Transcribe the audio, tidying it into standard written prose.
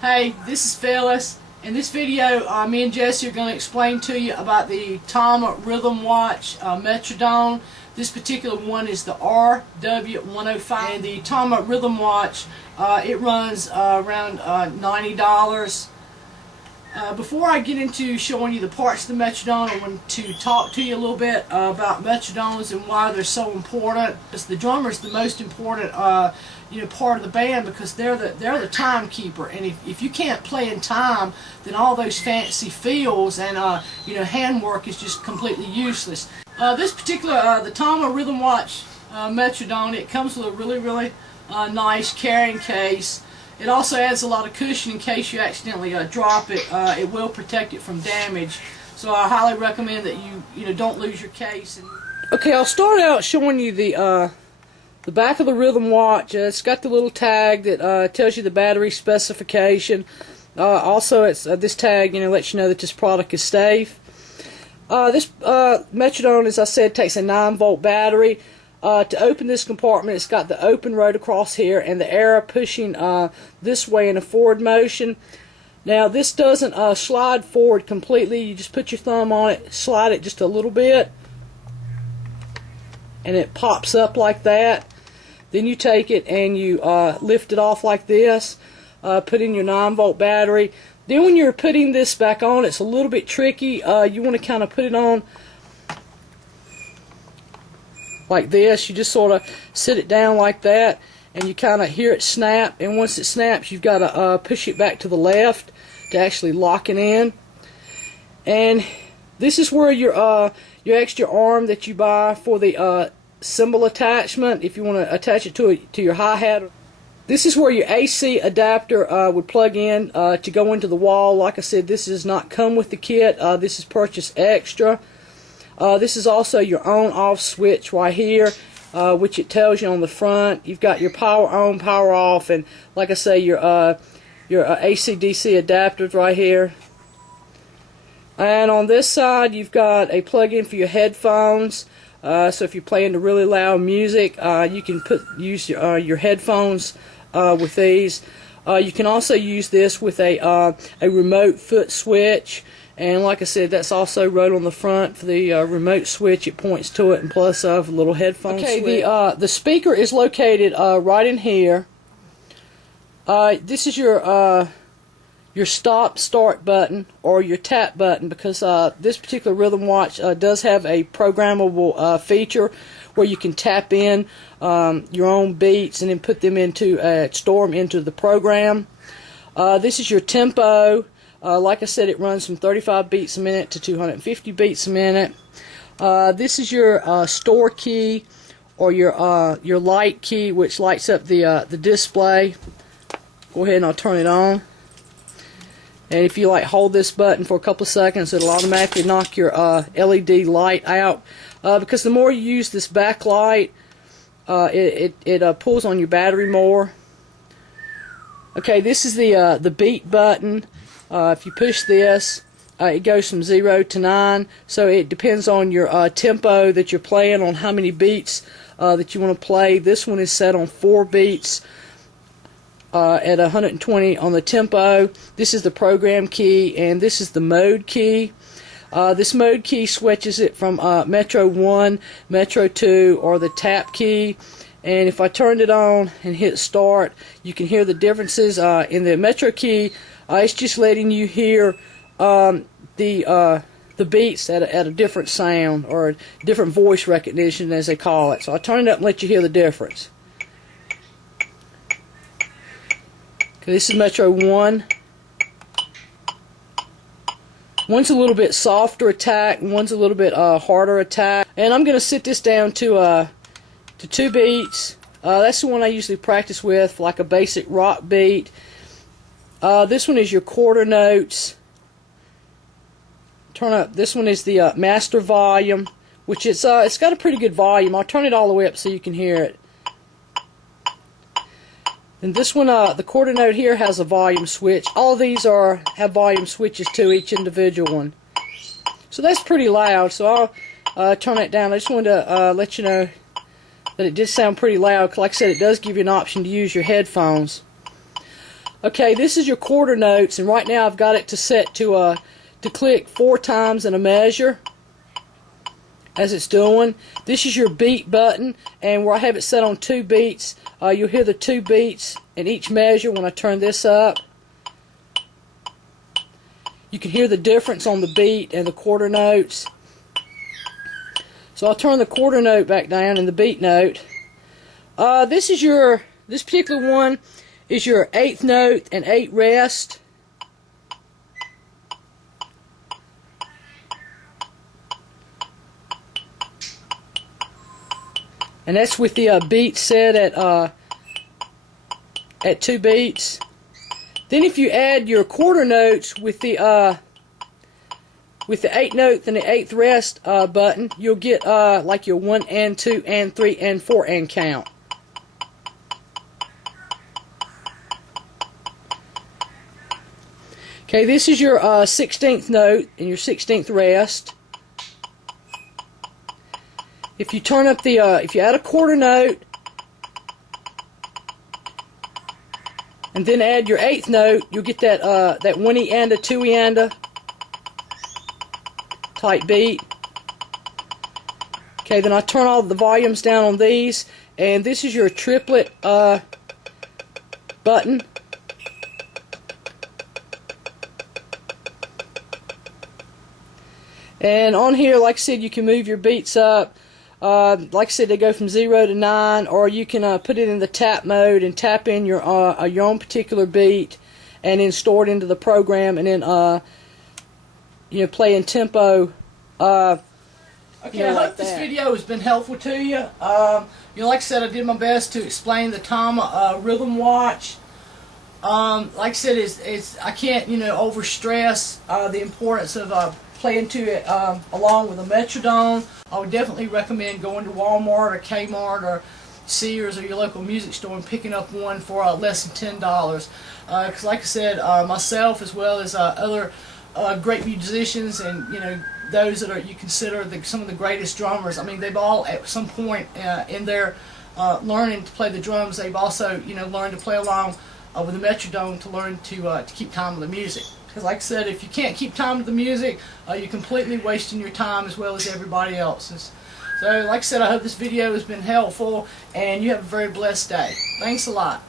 Hey, this is Phyllis. In this video, me and Jesse are going to explain to you about the Tama Rhythm Watch Metronome. This particular one is the RW105. And the Tama Rhythm Watch, it runs around $90. Before I get into showing you the parts of the metronome, I want to talk to you a little bit about metronomes and why they're so important. Because the drummer is the most important part of the band, because they're the timekeeper, and if you can't play in time, then all those fancy feels and handwork is just completely useless. This particular the Tama Rhythm Watch metronome, it comes with a really nice carrying case. It also adds a lot of cushion in case you accidentally drop it. It will protect it from damage. So I highly recommend that you don't lose your case. Okay, I'll start out showing you the back of the Rhythm Watch. It's got the little tag that tells you the battery specification. Also, it's this tag lets you know that this product is safe. This metronome, as I said, takes a 9-volt battery. To open this compartment, it's got the open road across here and the arrow pushing this way in a forward motion. Now this doesn't slide forward completely. You just put your thumb on it, slide it just a little bit, and it pops up like that. Then you take it and you lift it off like this, put in your 9-volt battery. Then when you're putting this back on, it's a little bit tricky. You want to kind of put it on like this. You just sort of sit it down like that, and you kind of hear it snap, and once it snaps, you've got to push it back to the left to actually lock it in. And this is where your extra arm that you buy for the cymbal attachment, if you want to attach it to your hi-hat. This is where your AC adapter would plug in to go into the wall. Like I said, this does not come with the kit. This is purchased extra. This is also your on-off switch right here, which it tells you on the front. You've got your power on, power off, and like I say, your AC/DC adapters right here. And on this side, you've got a plug-in for your headphones. So if you're playing the really loud music, you can use your headphones with these. You can also use this with a remote foot switch. And like I said, that's also right on the front for the remote switch. It points to it, and plus a little headphone switch. The speaker is located right in here. This is your stop-start button, or your tap button, because this particular Rhythm Watch does have a programmable feature where you can tap in your own beats and then put them store them into the program. This is your tempo. Like I said, it runs from 35 beats a minute to 250 beats a minute. This is your store key, or your light key, which lights up the display. Go ahead and I'll turn it on. And if you hold this button for a couple of seconds, it'll automatically knock your LED light out. Because the more you use this backlight, it pulls on your battery more. Okay, this is the beat button. If you push this, it goes from 0 to 9. So it depends on your tempo that you're playing, on how many beats that you want to play. This one is set on 4 beats at 120 on the tempo. This is the program key, and this is the mode key. This mode key switches it from Metro 1, Metro 2, or the tap key. And if I turned it on and hit start, you can hear the differences. In the Metro key, it's just letting you hear the beats at a different sound, or different voice recognition, as they call it. So I turn it up and let you hear the difference. Okay, this is Metro 1. One's a little bit softer attack, and one's a little bit harder attack. And I'm going to sit this down to 2 beats. That's the one I usually practice with, like a basic rock beat. This one is your quarter notes. Turn up. This one is the master volume, which it's got a pretty good volume. I'll turn it all the way up so you can hear it. And this one, the quarter note here, has a volume switch. All of these have volume switches to each individual one. So that's pretty loud. So I'll turn it down. I just wanted to let you know that it did sound pretty loud. Like I said, it does give you an option to use your headphones. Okay, this is your quarter notes, and right now I've got it to set to click 4 times in a measure as it's doing. This is your beat button, and where I have it set on 2 beats, you'll hear the 2 beats in each measure when I turn this up. You can hear the difference on the beat and the quarter notes. So I'll turn the quarter note back down and the beat note. This particular one is your 8th note and 8 rest. And that's with the beat set at 2 beats. Then if you add your quarter notes with the 8th note and the 8th rest button, you'll get like your 1 and 2 and 3 and 4 and count. Okay, this is your 16th note and your 16th rest. If you turn up the, if you add a quarter note and then add your 8th note, you'll get that that 1E and a 2E and a type beat. Okay, then I turn all the volumes down on these, and this is your triplet button. And on here, like I said, you can move your beats up. Like I said, they go from 0 to 9, or you can put it in the tap mode and tap in your own particular beat, and then store it into the program, and then play in tempo. Okay, I hope this video has been helpful to you. Like I said, I did my best to explain the Tama rhythm watch. Like I said, I can't over stress the importance of playing to it along with a metronome. I would definitely recommend going to Walmart or Kmart or Sears or your local music store and picking up one for less than $10. Because like I said, myself as well as other great musicians and those that you consider some of the greatest drummers, I mean, they've all at some point in their learning to play the drums, they've also learned to play along with the metronome to learn to keep time with the music. Because like I said, if you can't keep time with the music, you're completely wasting your time as well as everybody else's. So like I said, I hope this video has been helpful, and you have a very blessed day. Thanks a lot.